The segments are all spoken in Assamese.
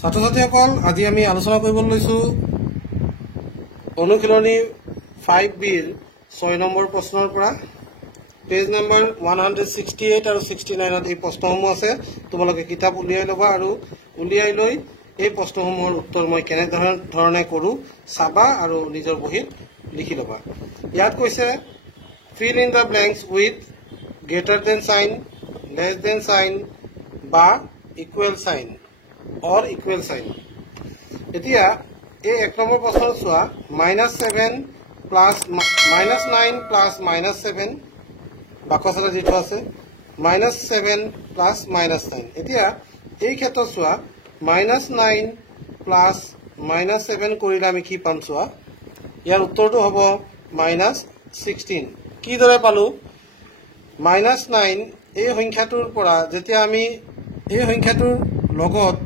ছাত্ৰ ছাত্ৰীসকল আজি আমি আলোচনা কৰিব লৈছো অনুশীলনী 5B ৰ 6 নম্বৰ প্ৰশ্নৰ পৰা পেজ নম্বৰ 168 আৰু 69 এই প্ৰশ্নসমূহ আছে তোমালোকে কিতাপ উলিয়াই লবা আৰু উলিয়াই লৈ এই প্ৰশ্নসমূহৰ উত্তৰ মই কেনে ধৰণে কৰো চাবা আৰু নিজৰ বহিত লিখি লবা ইয়াত কৈছে fill in the blanks with greater than sign less than sign বা equal sign or equal sign এতিয়া এই এক নম্বৰ প্ৰশ্ন চোৱা -7 plus -9 plus -7 বাকসলে যেটো আছে -7 plus -9 এতিয়া এই ক্ষেত্ৰত চোৱা -9 plus -7 কৰিলে আমি কি পাম চোৱা ইয়াৰ উত্তৰটো হ'ব -16 কি দৰে পালো -9 এই সংখ্যাটোৰ পৰা যেতিয়া আমি এই সংখ্যাটোৰ লগত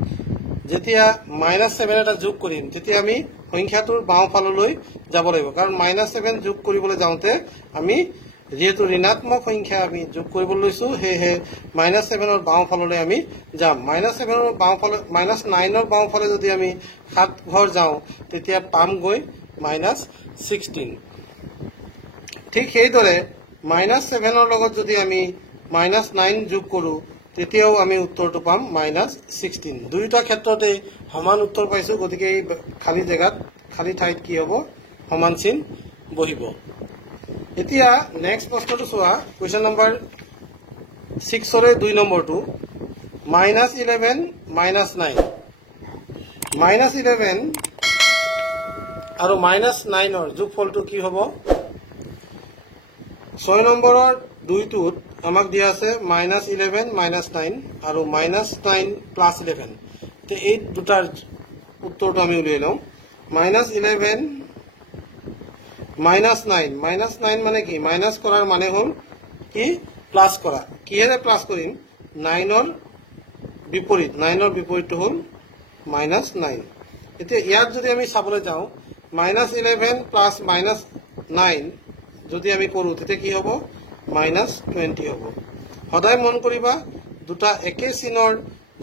যেতিয়া -7 এটা যোগ কৰিম তেতিয়া আমি সংখ্যাটোৰ বাও ফাললৈ যাব লাগিব কাৰণ -7 যোগ কৰিবলৈ যাওঁতে আমি যেহেতু ঋণাত্মক সংখ্যা আমি যোগ কৰিবলৈ লৈছো হেহে -7 ৰ বাও ফাললৈ আমি যাম -7 ৰ বাও ফালে -9 ৰ বাও ফালে যদি আমি 7 ঘৰ যাওঁ তেতিয়া পাম গৈ -16 ঠিক সেইদৰে -7 ৰ লগত যদি আমি -9 যোগ কৰো তেতিয়াও আমি উত্তৰটো পাম -16 দুইটা ক্ষেত্ৰতে সমান উত্তৰ পাইছো গতিকে এই খালি জায়গাত খালি ঠাইত কি হ'ব সমান চিন বহিব এতিয়া নেক্সট প্ৰশ্নটো চোৱা কোৱেশ্চন নম্বৰ 6 ৰে 2 নম্বৰটো -11 -9 -11 আৰু -9 ৰ যোগফলটো কি হ'ব 6 নম্বৰৰ 2টোত আমাক দিয়া আছে -11 -9 আৰু -9 + 11 তে এই দুটাৰ উত্তৰটো আমি উলিয়াই লওঁ -11 -9 মানে কি মাইনাস কৰাৰ মানে হ'ল কি প্লাস কৰা কিহেৰে প্লাস কৰিম 9 ৰ বিপৰীতটো হ'ল -9 এতিয়া ইয়াত যদি আমি চাবলৈ যাওঁ -11 + -9 যদি আমি কৰো তেতিয়া কি হ'ব -20 হ'ব সদায় মন কৰিবা দুটা একে চিনৰ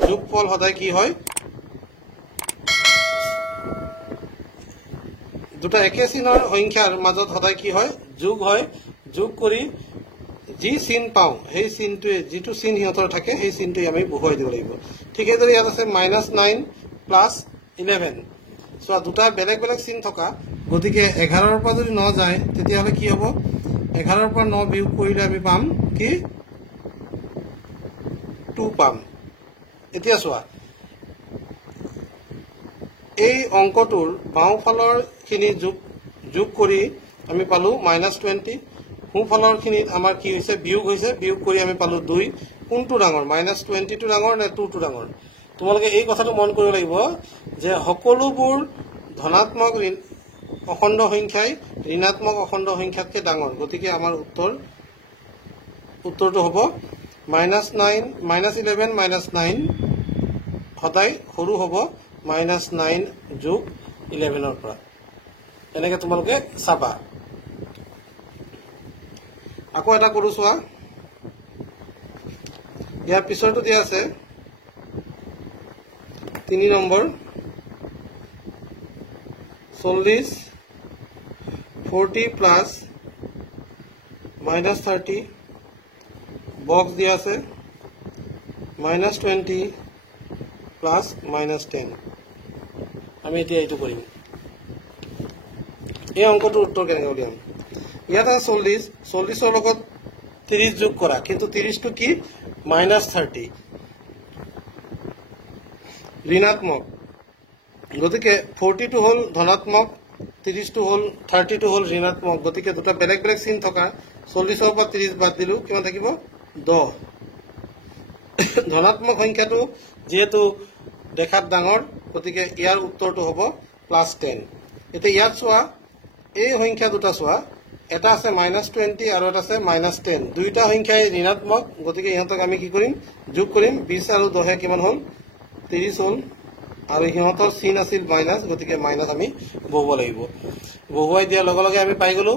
যোগফল সদায় কি হয় দুটা একে চিনৰ সংখ্যাৰ মাজত সদায় কি হয় যোগ হয় যোগ কৰি যি চিন পাও সেই চিনটোৱে যেটো চিন হিয়তৰ থাকে সেই চিনটোই আমি বহুৱাই দিব লাগিব ঠিক এদৰে ইয়াত আছে -9 + 11 সো দুটা বেলেগ বেলেগ চিন থকা গতিকে 11 ৰ পৰা যদি 9 যায় তেতিয়া হলে কি হ'ব 11 ৰ পৰা 9 বিয়োগ কৰিলে আমি পাম কি 2 পাম এতিয়া চোৱা এই অংকটোৰ বাওঁফালৰ খিনি যোগ কৰি আমি পালো -20 সোঁফালৰ খিনিত আমাৰ কি হৈছে বিয়োগ কৰি আমি পালো 2 কোনটো ডাঙৰ -20 টো ডাঙৰ নে 2 টো ডাঙৰ তোমালোকে এই কথাটো মন কৰিব লাগিব যে সকলোবোৰ ধনাত্মক অখণ্ড সংখ্যাই ঋণাত্মক অখণ্ড সংখ্যাতকৈ ডাঙৰ গতিকে আমাৰ উত্তৰটো হ'ব -11 -9 সদায় সৰু হ'ব -9 যোগ 11 ৰ পৰা এনেকে তোমালোকে চাবা আকৌ এটা কৰো চোৱা ইয়াৰ পিছৰটো দিয়া আছে 3 নম্বৰ 40 40 plus -30 বক্স দিয়া আছে -20 plus -10 আমি এতিয়া এইটো কৰিম এই অংকটোৰ উত্তৰ কেনেকৈ উলিয়াম ইয়াত আছে 40 ৰ লগত 30 যোগ কৰা কিন্তু 30 টো কি -30 ঋণাত্মক গতিকে 40 টো হ'ল ধনাত্মক 30 টো হ'ল 30 টো হ'ল ঋণাত্মক গতিকে দুটা বেলেগ বেলেগ চিন থকা 40 ৰ পৰা 30 বাদ দিলো কিমান থাকিব 10 ধনাত্মক সংখ্যাটো যেহেতু দেখাত ডাঙৰ গতিকে ইয়াৰ উত্তৰটো হ'ব +10 এতিয়া ইয়াত চোৱা এই সংখ্যা দুটা চোৱা এটা আছে -20 আৰু এটা আছে -10 দুইটা সংখ্যাই ঋণাত্মক গতিকে ইহঁতক আমি কি কৰিম যোগ কৰিম 20 আৰু 10 কিমান হ'ল 30 হ'ল আৰু ইহঁতৰ চিন আছিল মাইনাস গতিকে মাইনাস আমি বহুব লাগিব বহুৱাই দিয়াৰ লগে লগে আমি পাই গলো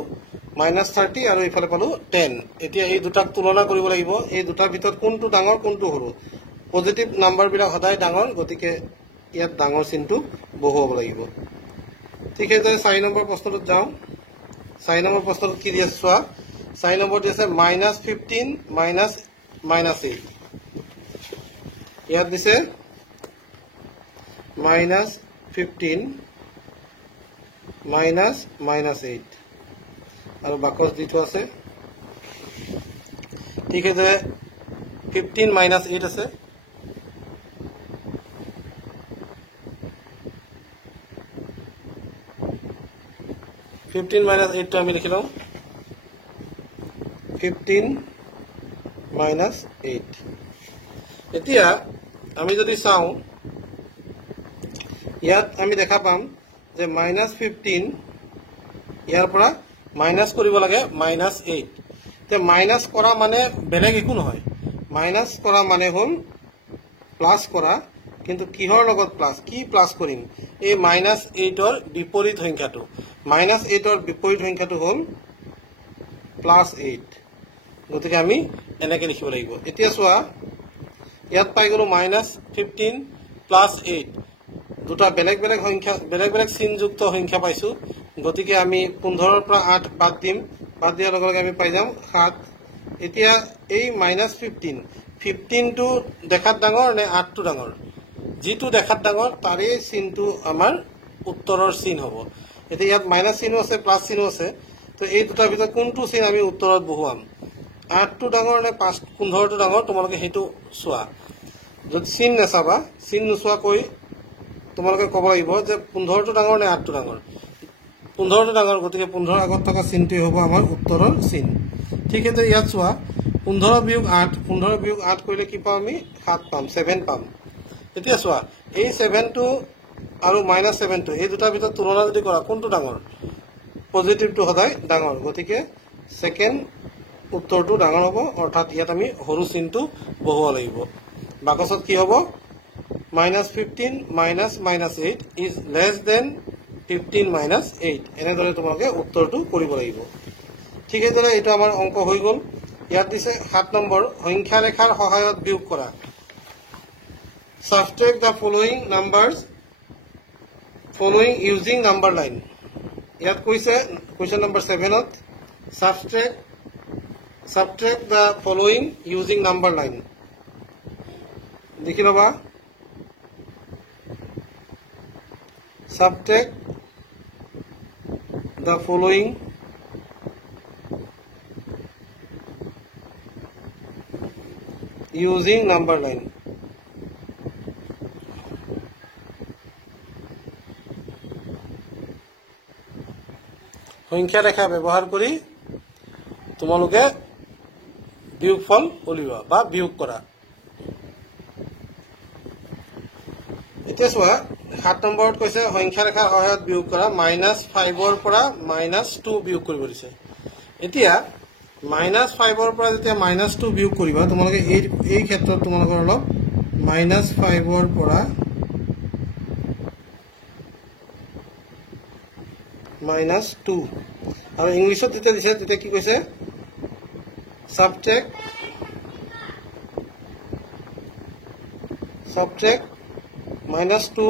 -30 আৰু ইফালে পালো 10 এতিয়া এই দুটাক তুলনা কৰিব লাগিব এই দুটাৰ ভিতৰত কোনটো ডাঙৰ কোনটো সৰু পজিটিভ নাম্বাৰ বিলাক সদায় ডাঙৰ গতিকে ইয়াত ডাঙৰ চিনটো বহুৱাব লাগিব ঠিক আছে 4 নম্বৰ প্ৰশ্নটোত যাওঁ 4 নম্বৰ প্ৰশ্নটোত কি দিয়া চোৱা 4 নম্বৰ দি আছে -15 -8 ইয়াত দিছে -15 -8 আৰু বাকস দিটো আছে ঠিক আছে 15 -8 আছে 15 -8 তো আমি লিখি লওঁ 15 -8 এতিয়া আমি যদি চাওঁ ইয়াত আমি দেখা পাম যে -15 ইয়াৰ পৰা মাইনাস কৰিব লাগে -8 তে মাইনাস কৰা মানে বেলেগ একো নহয় মাইনাস কৰা মানে হ'ল প্লাস কৰা কিন্তু কিহৰ লগত প্লাস কি প্লাস কৰিম এই -8 ৰ বিপৰীত সংখ্যাটো -8 ৰ বিপৰীত সংখ্যাটো হ'ল +8 গতিকে আমি এনেকৈ লিখিব লাগিব এতিয়া চোৱা ইয়াত পাই গলো -15 +8 দুটা বেলেগ বেলেগ সংখ্যা বেলেগ বেলেগ চিনযুক্ত সংখ্যা পাইছো গতিকে আমি 15 ৰ পৰা 8 বাদ দিম বাদ দিয়াৰ লগে লগে আমি পাই যাম 7 এতিয়া এই -15 টো দেখাত ডাঙৰ নে 8 টো ডাঙৰ যেটো দেখাত ডাঙৰ তাৰে চিনটো আমাৰ উত্তৰৰ চিন হ'ব এতিয়া ইয়াত মাইনাস চিনো আছে প্লাস চিনো আছে তো এই দুটাৰ ভিতৰত কোনটো চিন আমি উত্তৰত বহুৱাম 8 টো ডাঙৰ নে 15 টো ডাঙৰ তোমালোকে হেতু চোৱা যদি চিন নেচাবা চিন নোচোৱা কৈ তোমালোকে ক'ব লাগিব যে 15 টো ডাঙৰ নে 8 টো ডাঙৰ 15 টো ডাঙৰ গতিকে 15 আগত থকা চিনটোই হ'ব আমাৰ উত্তৰৰ চিন ঠিক আছে ইয়াত চোৱা 15 - 8 15 - 8 কৰিলে কি পাম আমি 7 পাম 7 পাম এতিয়া চোৱা এই 7 টো আৰু -7 টো এই দুটাৰ ভিতৰত তুলনা যদি কৰা কোনটো ডাঙৰ পজিটিভটো সদায় ডাঙৰ গতিকে সেকেন্ড উত্তৰটো ডাঙৰ হ'ব অৰ্থাৎ ইয়াত আমি হৰু চিনটো বহুৱা লাগিব বাকসত কি হ'ব -15 -8 is less than 15 -8 এনেদৰে তোমালোকে উত্তৰটো কৰিব লাগিব ঠিক আছে এটা আমাৰ অংক হৈ গ'ল ইয়াত দিছে 7 নম্বৰ সংখ্যা ৰেখাৰ সহায়ত বিয়োগ কৰা subtract the following numbers following using number line ইয়াত কৈছে question number 7 to subtract the following using number line দেখি লবা subtract the following using number line সংখ্যা রেখা ব্যবহার করি তোমালোকে বিয়োগফল উলিওয়া বা বিয়োগ করা এতিয়া চোৱা 7 নম্বৰত কৈছে সংখ্যা ৰেখাৰ সহায়ত বিয়োগ কৰা -5 ৰ পৰা -2 বিয়োগ কৰিব দিছে এতিয়া -5 ৰ পৰা যেতিয়া -2 বিয়োগ কৰিবা তোমালোকে এই ক্ষেত্ৰত তোমালোকৰ অলপ -5 ৰ পৰা -2 আৰু ইংলিছত যেতিয়া দিছে তেতিয়া কি কৈছে subtract -2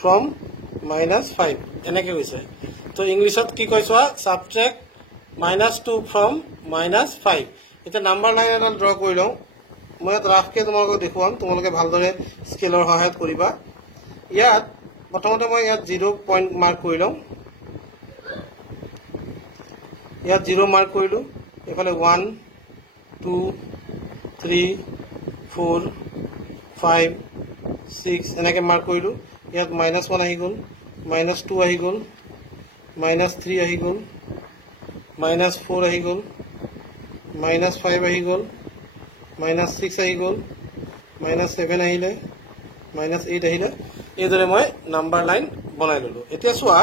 from -5 এনেকে কৈছে তো ইংলিছত কি কৈছো subtract -2 from -5 এটা নাম্বাৰ লাইন এটা ড্ৰ কৰি লওঁ মই ৰাফকে তোমালোকক দেখুৱাম তোমালোকে ভালদৰে স্কেলৰ সহায়ত কৰিবা ইয়াত প্ৰথমতে মই ইয়াত 0 পইণ্ট মাৰ্ক কৰি লওঁ ইয়াত 0 মাৰ্ক কৰিলো এফালে 1 2 3 4 5 6 এনেকে মাৰ্ক কৰিলো ইয়াত -1 আহি গ'ল -2 আহি গ'ল -3 আহি গ'ল -4 আহি গ'ল -5 আহি গ'ল -6 আহি গ'ল -7 আহিলে -8 আহিলে এইদৰে মই নাম্বাৰ লাইন বনাই ললো এতিয়া চোৱা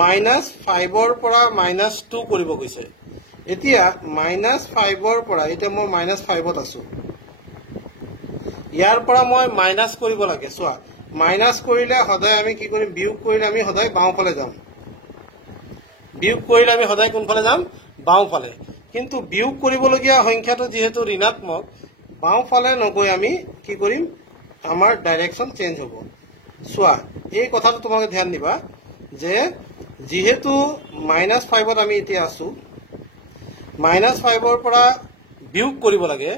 -5 ৰ পৰা -2 কৰিব কৈছে এতিয়া -5 ৰ পৰা এতিয়া মই -5 ত আছো ইয়াৰ পৰা মই মাইনাস কৰিব লাগে চোৱা মাইনাস কৰিলে সদায় আমি কি কৰিম বিয়োগ কৰিলে আমি সদায় বাওঁফালে যাম বিয়োগ কৰিলে আমি সদায় কোনফালে যাম বাওঁফালে কিন্তু বিয়োগ কৰিবলগীয়া সংখ্যাটো যেহেতু ঋণাত্মক বাওঁফালে নগৈ আমি কি কৰিম আমাৰ ডাইৰেকশ্যন চেঞ্জ হ'ব চোৱা এই কথাটো তোমালোকে ধ্যান দিবা যে যেহেতু -5ত আমি এতিয়া আছো -5ৰ পৰা বিয়োগ কৰিব লাগে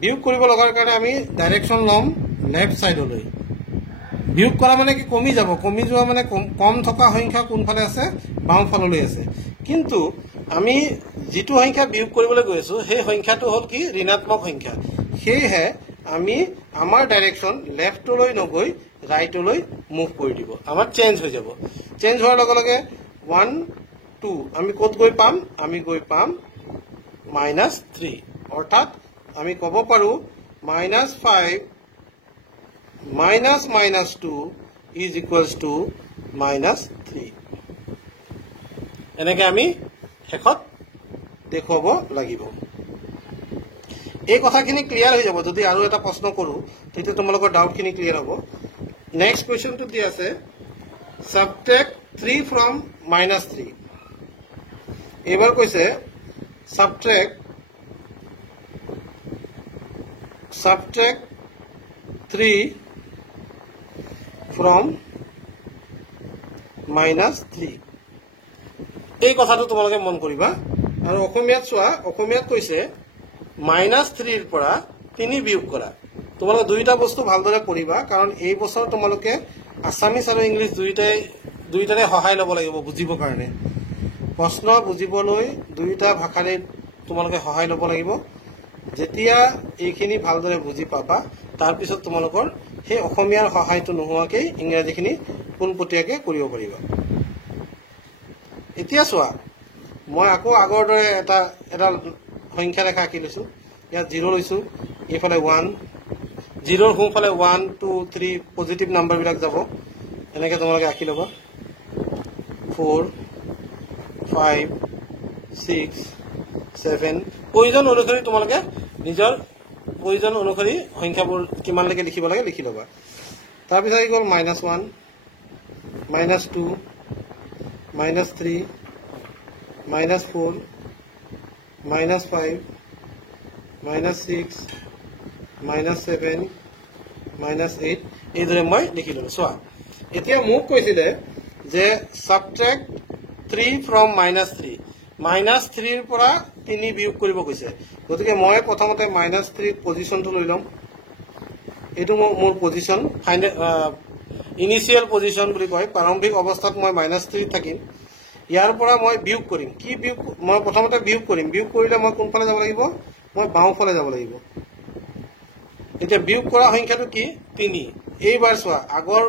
বিয়োগ কৰিব লগাৰ কাৰণে আমি ডাইৰেকশ্যন লম লেফট সাইডলৈ বিয়োগ কৰা মানে কি কমি যাব কমি যোৱা মানে কম থকা সংখ্যা কোনফালে আছে বাম ফাললৈ আছে কিন্তু আমি যেটো সংখ্যা বিয়োগ কৰিবলৈ গৈ আছো সেই সংখ্যাটো হল কি ঋণাত্মক সংখ্যা সেয়ে আমি আমাৰ ডাইৰেকশ্যন লেফটলৈ নগৈ ৰাইটলৈ মুভ কৰি দিব আমাৰ চেঞ্জ হৈ যাব চেঞ্জ হোৱাৰ লগে লগে 1 2 আমি কত গৈ পাম আমি গৈ পাম -3 অৰ্থাৎ আমি ক'ব পাৰো -5 -2 is equals to -3 এনেকৈ আমি শেষত দেখুৱাব লাগিব এই কথাখিনি ক্লিয়াৰ হৈ যাব যদি আৰু এটা প্ৰশ্ন কৰো তেতিয়া তোমালোকৰ ডাউটখিনি ক্লিয়াৰ হ'ব নেক্সট কোৱেশ্চনটো দি আছে subtract 3 from -3 এবাৰ কৈছে subtract 3 from -3 এই কথাটো তোমালোকে মন কৰিবা আৰু অসমীয়াত চোৱা অসমীয়াত কৈছে -3 ৰ পৰা 3 বিয়োগ কৰা তোমালোকে দুইটা বস্তু ভালদৰে পঢ়িবা কাৰণ এই বছৰ তোমালোকে আসামিজ আৰু ইংলিশ দুইটাৰে সহায় ল'ব লাগিব বুজিবৰ কাৰণে প্ৰশ্ন বুজিবলৈ দুইটা ভাষাৰে তোমালোকে সহায় ল'ব লাগিব যেতিয়া এইখিনি ভালদৰে বুজি পাবা তাৰ পিছত তোমালোকৰ সেই অসমীয়াৰ সহায়টো নোহোৱাকৈ ইংৰাজীখিনি পোনপটীয়াকৈ কৰিব পাৰিবা এতিয়া চোৱা মই আকৌ আগৰ দৰে এটা সংখ্যা ৰেখা আঁকি লৈছো ইয়াত 0 লৈছো এইফালে 1 0 ৰ সোঁফালে 1 2 3 পজিটিভ নাম্বাৰ বিলাক যাব এনেকৈ তোমালোকে আঁকি ল'বা 4 5 6 7 প্ৰয়োজন অনুসৰি তোমালোকে নিজৰ প্ৰয়োজন অনুসৰি সংখ্যাবোৰ কিমানলৈকে লিখিব লাগে লিখি ল'বা তাৰপিছত আহি গ'ল -1 -2 -3 -4 -5 -6 -7 -8 এইদৰে মই লিখি ললো চোৱা এতিয়া মোক কৈছিলে যে subtract 3 from -3 -3 ৰ পৰা 3 বিয়োগ কৰিব কৈছে গতিকে মই প্ৰথমতে -3 পজিশনটো লৈ লম এইটো মোৰ পজিশন ফাইনেল ইনিশিয়াল পজিশন বুলি কয় প্ৰাৰম্ভিক অৱস্থাত মই -3 থাকিম ইয়াৰ পৰা মই বিয়োগ কৰিম কি বিয়োগ মই প্ৰথমতে বিয়োগ কৰিলে মই কোনফালে যাব লাগিব মই বাওঁফালে যাব লাগিব এতিয়া বিয়োগ কৰা সংখ্যাটো কি 3 এইবাৰ চোৱা আগৰ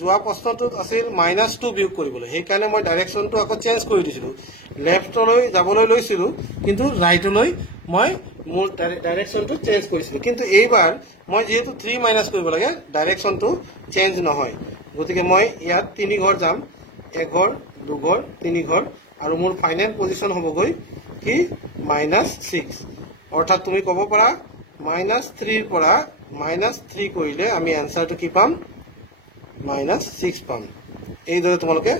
যোৱা প্ৰশ্নটোত আছিল -2 বিয়োগ কৰিবলৈ সেইকাৰণে মই ডাইৰেকশ্যনটো আকৌ চেঞ্জ কৰি দিছিলো লেফটলৈ যাবলৈ লৈছিলো কিন্তু ৰাইটলৈ মই মোৰ ডাইৰেকশ্যনটো চেঞ্জ কৰিছিলো কিন্তু এইবাৰ মই যেহেতু 3 মাইনাস কৰিব লাগে ডাইৰেকশ্যনটো চেঞ্জ নহয় গতিকে মই ইয়াত 3 ঘৰ যাম 1 ঘৰ 2 ঘৰ 3 ঘৰ আৰু মোৰ ফাইনেল পজিশন হ'বগৈ কি -6 অৰ্থাৎ তুমি ক'ব পাৰা -3 ৰ পৰা -3 কৰিলে আমি আনসাৰটো কি পাম -6 পাম এইদৰে তোমালোকে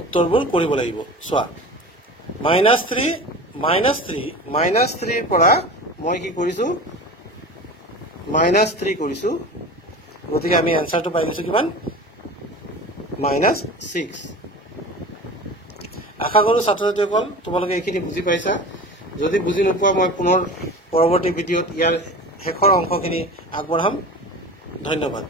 উত্তৰবোৰ কৰিব লাগিব চোৱা -3 ৰ পৰা মই কি কৰিছো -3 কৰিছো গতিকে আমি আনসাৰটো পাই গৈছো কিমান -6 আশা কৰো ছাত্ৰ ছাত্ৰীসকল তোমালোকে এইখিনি বুজি পাইছা যদি বুজি নোপোৱা মই পুনৰ পৰৱৰ্তী ভিডিঅ'ত ইয়াৰ শেষৰ অংশখিনি আগবঢ়াম ধন্যবাদ